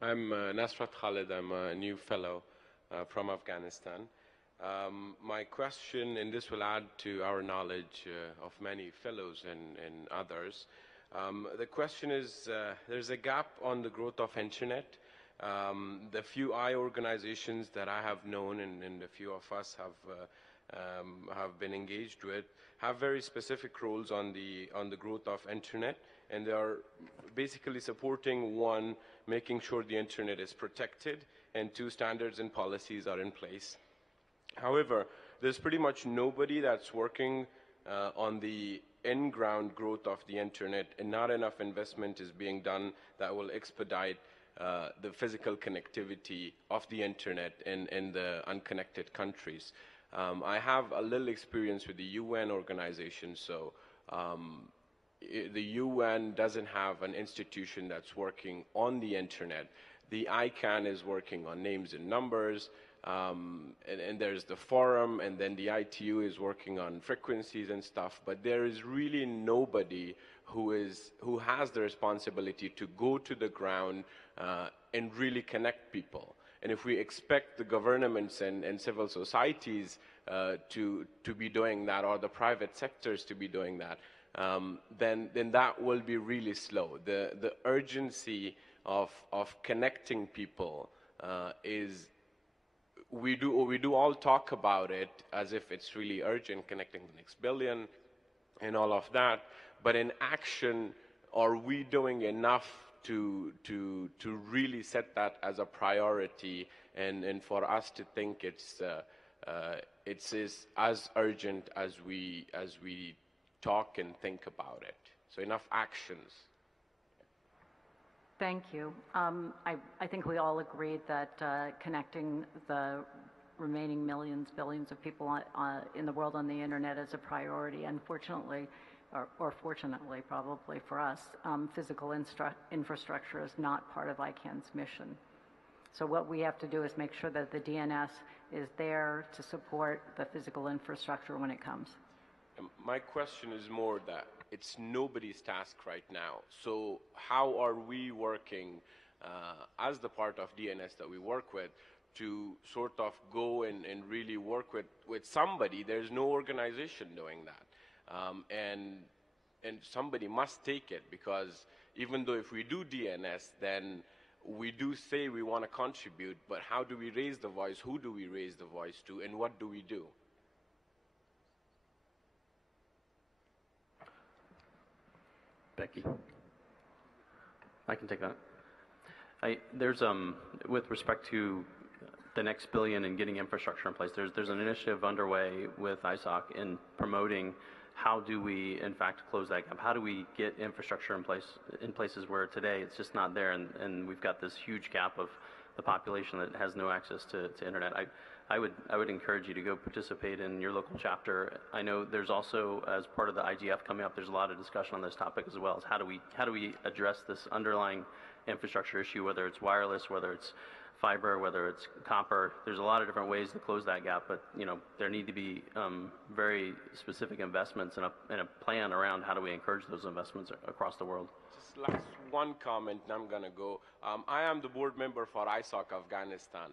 I'm Nasrat Khalid. I'm a new fellow from Afghanistan. My question, and this will add to our knowledge of many fellows and others. The question is, there's a gap on the growth of Internet. The few organizations that I have known and a few of us have been engaged with have very specific roles on the growth of Internet, and they are basically supporting, one, making sure the Internet is protected, and two, standards and policies are in place. However, there's pretty much nobody that's working on the in-ground growth of the Internet, and not enough investment is being done that will expedite the physical connectivity of the Internet in the unconnected countries. I have a little experience with the UN organization, so the UN doesn't have an institution that's working on the Internet. The ICANN is working on names and numbers, and there's the forum, and then the ITU is working on frequencies and stuff, but there is really nobody who has the responsibility to go to the ground and really connect people. And if we expect the governments and civil societies to be doing that, or the private sectors to be doing that, then that will be really slow. The urgency of connecting people is, we do all talk about it as if it's really urgent, connecting the next billion and all of that, but in action, are we doing enough to really set that as a priority, and for us to think it's as urgent as we talk and think about it? So enough actions. Thank you. I think we all agreed that connecting the remaining millions, billions of people in the world on the Internet is a priority. Unfortunately, or fortunately probably for us, physical infrastructure is not part of ICANN's mission. So what we have to do is make sure that the DNS is there to support the physical infrastructure when it comes. My question is more that it's nobody's task right now. So how are we working as the part of DNS that we work with to sort of go and really work with somebody? There's no organization doing that. And somebody must take it, because even though if we do DNS, then we do say we want to contribute, but how do we raise the voice? Who do we raise the voice to? And what do we do? Becky, I can take that. There's with respect to the next billion and getting infrastructure in place, there's an initiative underway with ISOC in promoting how do we in fact close that gap. How do we get infrastructure in place in places where today it's just not there, and we've got this huge gap of the population that has no access to internet. I would encourage you to go participate in your local chapter. I know there's also, as part of the IGF coming up, there's a lot of discussion on this topic as well, as how do we address this underlying infrastructure issue, whether it's wireless, whether it's fiber, whether it's copper. There's a lot of different ways to close that gap, but there need to be very specific investments and a plan around how do we encourage those investments across the world. Just last one comment, and I'm going to go. I am the board member for ISOC Afghanistan,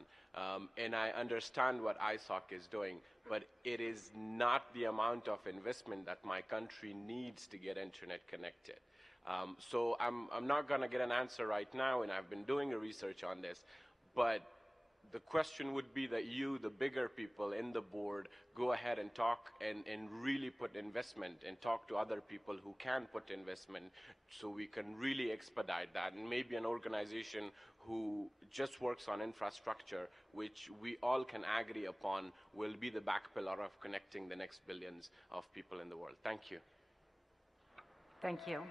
and I understand what ISOC is doing, but it is not the amount of investment that my country needs to get internet connected. So I'm not going to get an answer right now, and I've been doing research on this. But the question would be that you, the bigger people in the board, go ahead and talk and really put investment and talk to other people who can put investment so we can really expedite that. And maybe an organization who just works on infrastructure, which we all can agree upon, will be the back pillar of connecting the next billions of people in the world. Thank you. Thank you.